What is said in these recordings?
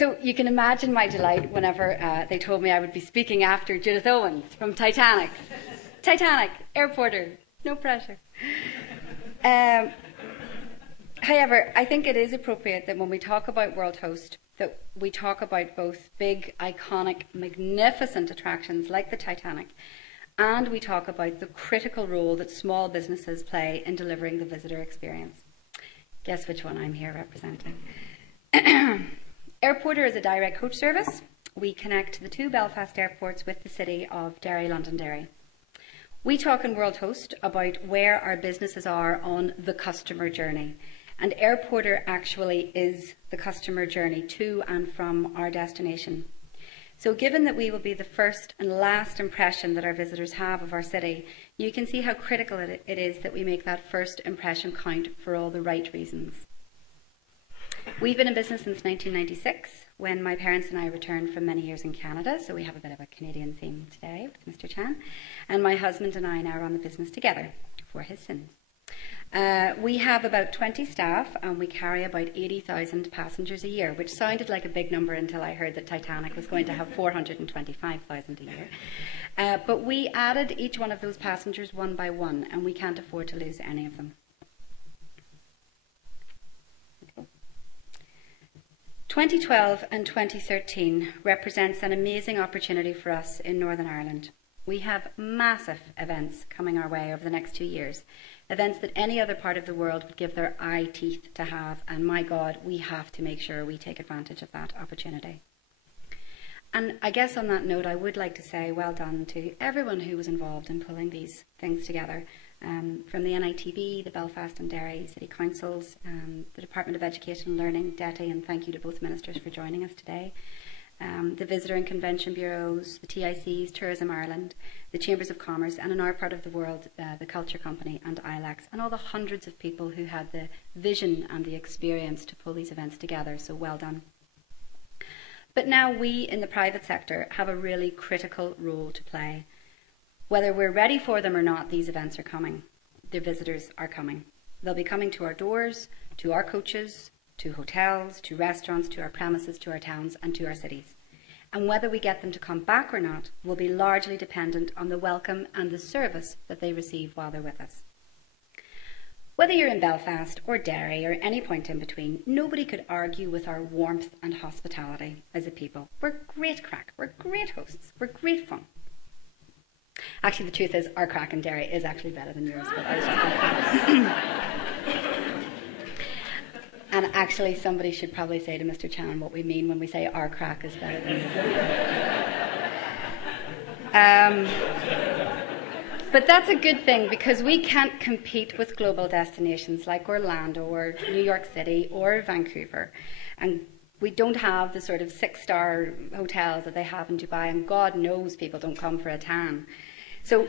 So you can imagine my delight whenever they told me I would be speaking after Judith Owens from Titanic. Titanic, airporter, no pressure. However, I think it is appropriate that when we talk about WorldHost, that we talk about both big, iconic, magnificent attractions like the Titanic, and we talk about the critical role that small businesses play in delivering the visitor experience. Guess which one I'm here representing. Airporter is a direct coach service. We connect the two Belfast airports with the city of Derry, Londonderry. We talk in WorldHost about where our businesses are on the customer journey. And Airporter actually is the customer journey to and from our destination. So given that we will be the first and last impression that our visitors have of our city, you can see how critical it is that we make that first impression count for all the right reasons. We've been in business since 1996, when my parents and I returned from many years in Canada, so we have a bit of a Canadian theme today with Mr. Chan. And my husband and I now run the business together for his sins. We have about 20 staff and we carry about 80,000 passengers a year, which sounded like a big number until I heard that Titanic was going to have 425,000 a year. But we added each one of those passengers one by one, and we can't afford to lose any of them. 2012 and 2013 represents an amazing opportunity for us in Northern Ireland. We have massive events coming our way over the next 2 years, events that any other part of the world would give their eye teeth to have, and my God, we have to make sure we take advantage of that opportunity. And I guess on that note, I would like to say well done to everyone who was involved in pulling these things together, from the NITB, the Belfast and Derry City Councils, the Department of Education and Learning, DETI, and thank you to both ministers for joining us today. The Visitor and Convention Bureaus, the TICs, Tourism Ireland, the Chambers of Commerce, and in our part of the world, the Culture Company and ILACS, and all the hundreds of people who had the vision and the experience to pull these events together, so well done. But now we in the private sector have a really critical role to play. Whether we're ready for them or not, these events are coming. The visitors are coming. They'll be coming to our doors, to our coaches, to hotels, to restaurants, to our premises, to our towns and to our cities. And whether we get them to come back or not will be largely dependent on the welcome and the service that they receive while they're with us. Whether you're in Belfast or Derry or any point in between, nobody could argue with our warmth and hospitality as a people. We're great crack, we're great hosts, we're great fun. Actually, the truth is, our crack in Derry is actually better than yours, but I was just And actually, somebody should probably say to Mr. Chan what we mean when we say our crack is better than yours. But that's a good thing, because we can't compete with global destinations like Orlando or New York City or Vancouver. And we don't have the sort of 6-star hotels that they have in Dubai, and God knows people don't come for a tan. So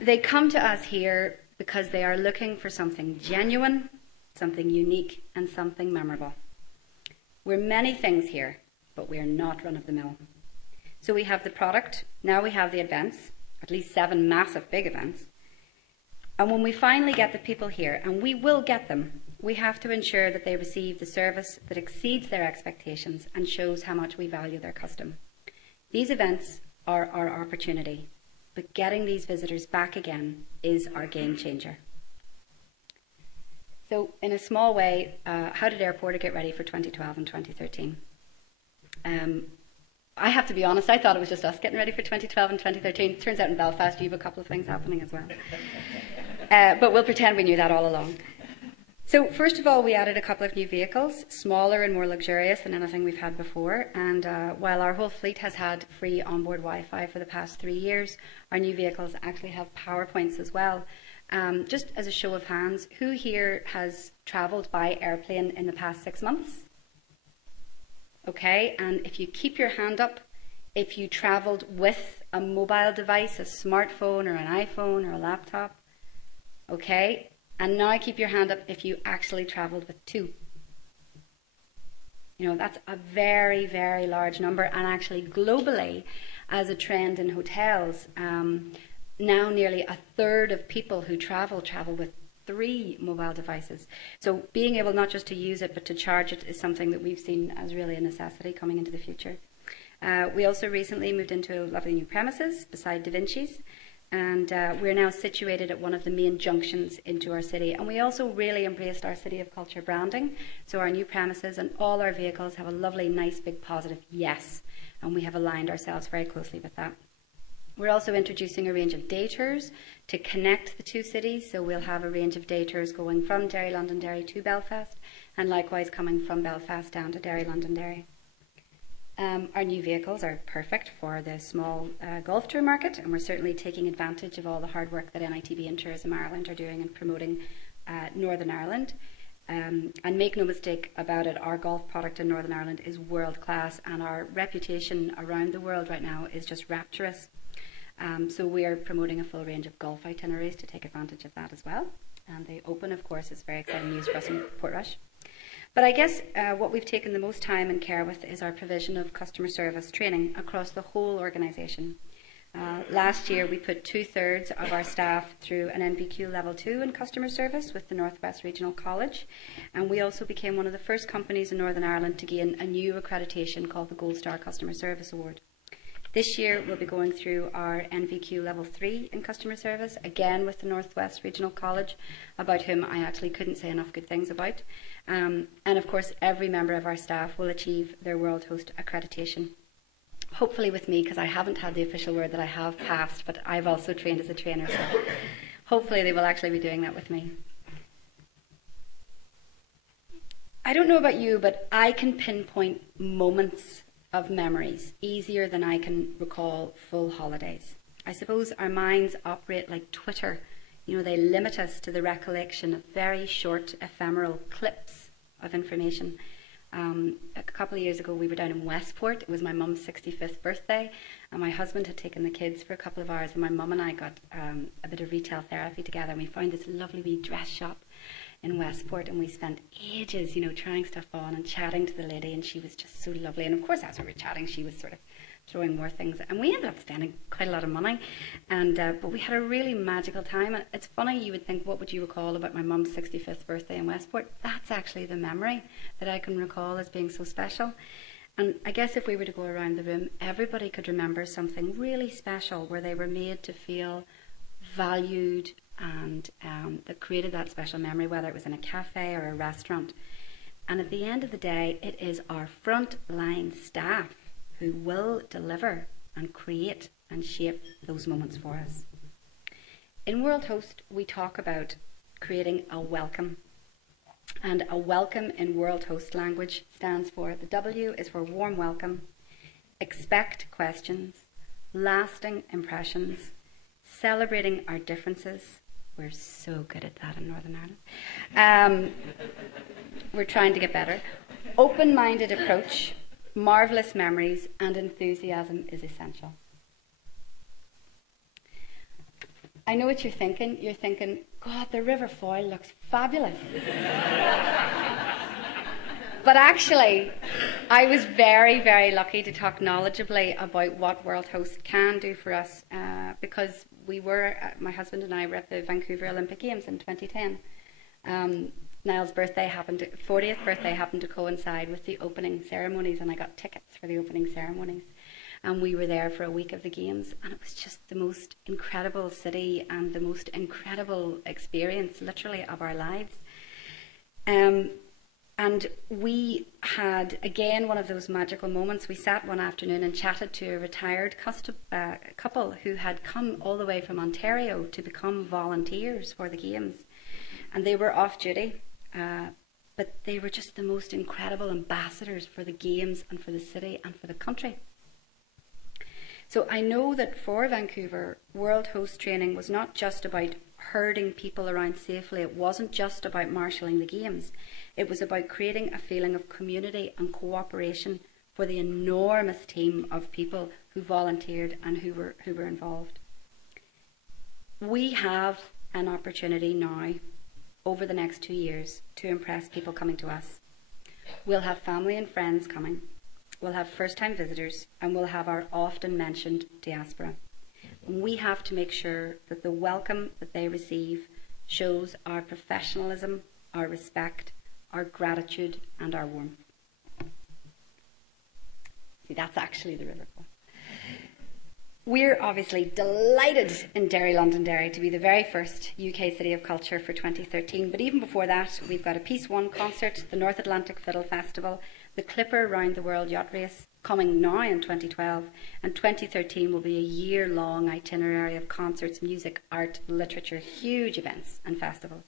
they come to us here because they are looking for something genuine, something unique, and something memorable. We're many things here, but we are not run-of-the-mill. So we have the product, now we have the events, at least 7 massive big events. And when we finally get the people here, and we will get them, we have to ensure that they receive the service that exceeds their expectations and shows how much we value their custom. These events are our opportunity, but getting these visitors back again is our game changer. So in a small way, how did Airporter get ready for 2012 and 2013? I have to be honest, I thought it was just us getting ready for 2012 and 2013. Turns out in Belfast you have a couple of things happening as well. But we'll pretend we knew that all along. So first of all, we added a couple of new vehicles, smaller and more luxurious than anything we've had before. And while our whole fleet has had free onboard Wi-Fi for the past 3 years, our new vehicles actually have power points as well. Just as a show of hands, who here has travelled by airplane in the past 6 months? Okay, and if you keep your hand up, if you travelled with a mobile device, a smartphone or an iPhone or a laptop, okay, and now keep your hand up if you actually travelled with 2. You know, that's a very, very large number, and actually globally, as a trend in hotels, now nearly 1/3 of people who travel with 3 mobile devices. So being able not just to use it but to charge it is something that we've seen as really a necessity coming into the future. We also recently moved into lovely new premises beside Da Vinci's, and we're now situated at one of the main junctions into our city. And we also really embraced our City of Culture branding. So our new premises and all our vehicles have a lovely, nice, big, positive yes, and we have aligned ourselves very closely with that. We're also introducing a range of day tours to connect the two cities. So we'll have a range of day tours going from Derry Londonderry to Belfast, and likewise coming from Belfast down to Derry Londonderry. Our new vehicles are perfect for the small golf tour market, and we're certainly taking advantage of all the hard work that NITB and Tourism Ireland are doing in promoting Northern Ireland. And make no mistake about it, our golf product in Northern Ireland is world class, and our reputation around the world right now is just rapturous. So we are promoting a full range of golf itineraries to take advantage of that as well. And the Open, of course, is very exciting news for us in Portrush. But I guess what we've taken the most time and care with is our provision of customer service training across the whole organisation. Last year we put 2/3 of our staff through an NVQ Level 2 in customer service with the North West Regional College, and we also became one of the first companies in Northern Ireland to gain a new accreditation called the Gold Star Customer Service Award. This year we'll be going through our NVQ Level 3 in customer service, again with the North West Regional College, about whom I actually couldn't say enough good things about. And of course every member of our staff will achieve their WorldHost accreditation. Hopefully with me, because I haven't had the official word that I have passed, but I've also trained as a trainer, so hopefully they will actually be doing that with me. I don't know about you, but I can pinpoint moments of memories easier than I can recall full holidays. I suppose our minds operate like Twitter. You know, they limit us to the recollection of very short, ephemeral clips of information. A couple of years ago, we were down in Westport. It was my mum's 65th birthday, and my husband had taken the kids for a couple of hours, and my mum and I got a bit of retail therapy together, and we found this lovely wee dress shop in Westport, and we spent ages, you know, trying stuff on and chatting to the lady, and she was just so lovely. And of course, as we were chatting, she was sort of throwing more things, and we ended up spending quite a lot of money, and but we had a really magical time. And it's funny, you would think, what would you recall about my mum's 65th birthday in Westport? That's actually the memory that I can recall as being so special. And I guess if we were to go around the room, everybody could remember something really special where they were made to feel valued, and that created that special memory, whether it was in a cafe or a restaurant. And at the end of the day, it is our frontline staff who will deliver and create and shape those moments for us. In WorldHost, we talk about creating a welcome. And a welcome in WorldHost language stands for, the W is for warm welcome, expect questions, lasting impressions, celebrating our differences. We're so good at that in Northern Ireland. We're trying to get better. Open-minded approach, marvellous memories, and enthusiasm is essential. I know what you're thinking. You're thinking, God, the River Foyle looks fabulous. But actually, I was very, very lucky to talk knowledgeably about what WorldHost can do for us, because we were, my husband and I were at the Vancouver Olympic Games in 2010. Niall's 40th birthday happened to coincide with the opening ceremonies, and I got tickets for the opening ceremonies. And we were there for a week of the Games, and it was just the most incredible city and the most incredible experience, literally, of our lives. And we had, again, one of those magical moments. We sat one afternoon and chatted to a retired couple who had come all the way from Ontario to become volunteers for the Games. And they were off duty, but they were just the most incredible ambassadors for the Games and for the city and for the country. So I know that for Vancouver, WorldHost training was not just about herding people around safely. It wasn't just about marshalling the Games. It was about creating a feeling of community and cooperation for the enormous team of people who volunteered and who were involved. We have an opportunity now, over the next 2 years, to impress people coming to us. We'll have family and friends coming. We'll have first-time visitors, and we'll have our often mentioned diaspora. And we have to make sure that the welcome that they receive shows our professionalism, our respect, our gratitude and our warmth. See, that's actually the river. We're obviously delighted in Derry, Londonderry to be the very first UK City of Culture for 2013. But even before that, we've got a Peace One concert, the North Atlantic Fiddle Festival, the Clipper Round the World Yacht Race, coming now in 2012. And 2013 will be a year-long itinerary of concerts, music, art, literature, huge events and festivals.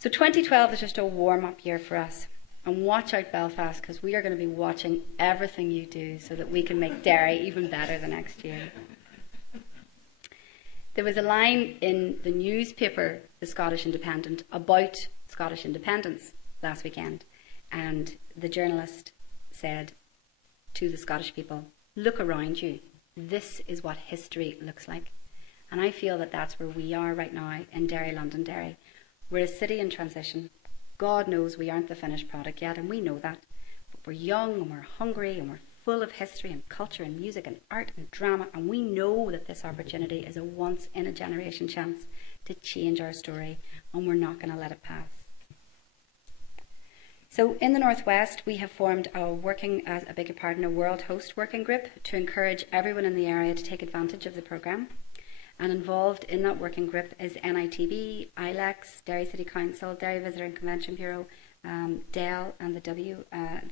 So 2012 is just a warm-up year for us. And watch out, Belfast, because we are going to be watching everything you do so that we can make Derry even better the next year. There was a line in the newspaper, The Scottish Independent, about Scottish independence last weekend. And the journalist said to the Scottish people, look around you. This is what history looks like. And I feel that that's where we are right now in Derry, Londonderry. We're a city in transition. God knows we aren't the finished product yet, and we know that. But we're young and we're hungry and we're full of history and culture and music and art and drama, and we know that this opportunity is a once-in-a-generation chance to change our story, and we're not going to let it pass. So in the Northwest, we have formed a WorldHost working group to encourage everyone in the area to take advantage of the programme. And involved in that working group is NITB, ILEX, Derry City Council, Derry Visitor and Convention Bureau, DEL and the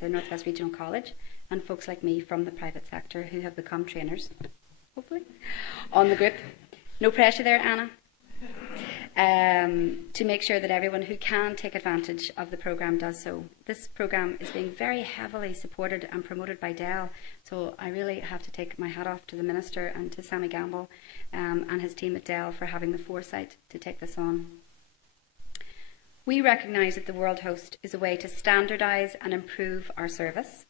North West Regional College, and folks like me from the private sector who have become trainers, hopefully, on the group. No pressure there, Anna. To make sure that everyone who can take advantage of the programme does so. This programme is being very heavily supported and promoted by DEL, so I really have to take my hat off to the Minister and to Sammy Gamble and his team at DEL for having the foresight to take this on. We recognise that the WorldHost is a way to standardise and improve our service,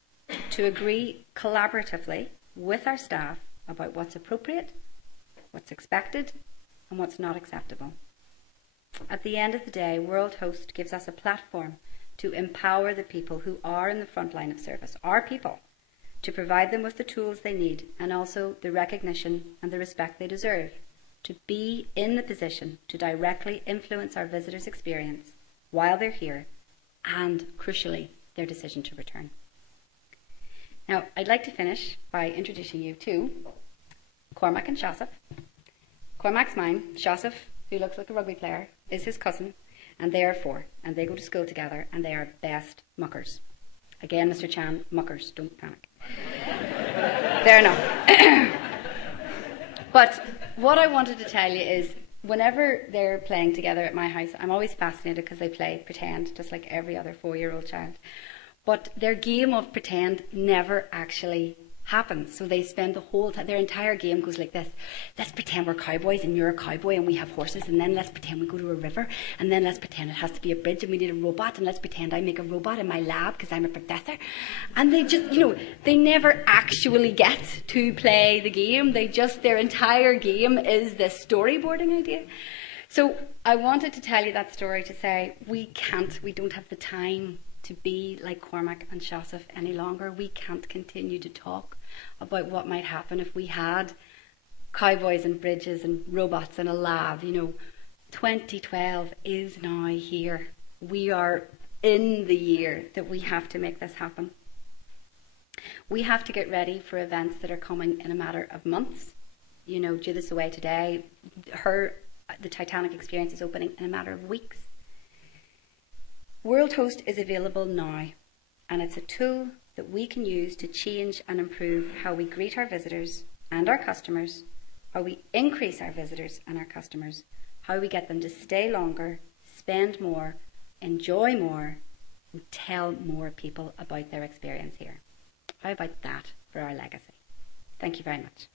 to agree collaboratively with our staff about what's appropriate, what's expected, and what's not acceptable. At the end of the day, WorldHost gives us a platform to empower the people who are in the front line of service, our people, to provide them with the tools they need and also the recognition and the respect they deserve to be in the position to directly influence our visitors' experience while they're here and, crucially, their decision to return. Now, I'd like to finish by introducing you to Cormac and Shosif. Cormac's mine. Shosif, who looks like a rugby player, is his cousin, and they are four, and they go to school together, and they are best muckers. Again, Mr. Chan, muckers, don't panic. Fair enough. But what I wanted to tell you is, whenever they're playing together at my house, I'm always fascinated because they play pretend, just like every other 4-year-old child. But their game of pretend never actually happens. So they spend the whole time, their entire game goes like this. Let's pretend we're cowboys and you're a cowboy and we have horses, and then let's pretend we go to a river, and then let's pretend it has to be a bridge and we need a robot, and let's pretend I make a robot in my lab because I'm a professor. And they just, they never actually get to play the game. Their entire game is this storyboarding idea. So I wanted to tell you that story to say we don't have the time to be like Cormac and Shosif any longer. We can't continue to talk about what might happen if we had cowboys and bridges and robots in a lab. 2012 is now here. We are in the year that we have to make this happen. We have to get ready for events that are coming in a matter of months. Judith's away today. The Titanic experience is opening in a matter of weeks. WorldHost is available now, and it's a tool that we can use to change and improve how we greet our visitors and our customers, how we increase our visitors and our customers, how we get them to stay longer, spend more, enjoy more, and tell more people about their experience here. How about that for our legacy? Thank you very much.